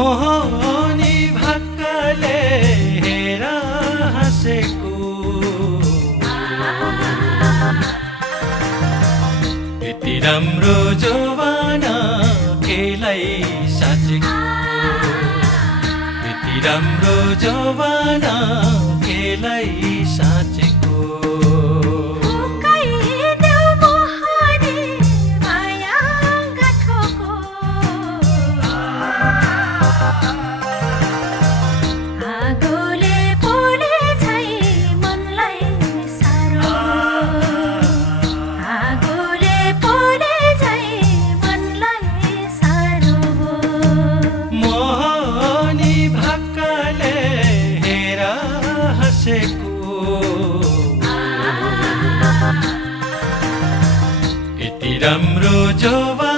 मोहनी भक्कले हेर हाँसेको यति राम्रो जवाना केलाई साँचेको यति राम्रो जवाना केलाई साँचेको यति राम्रो जवाना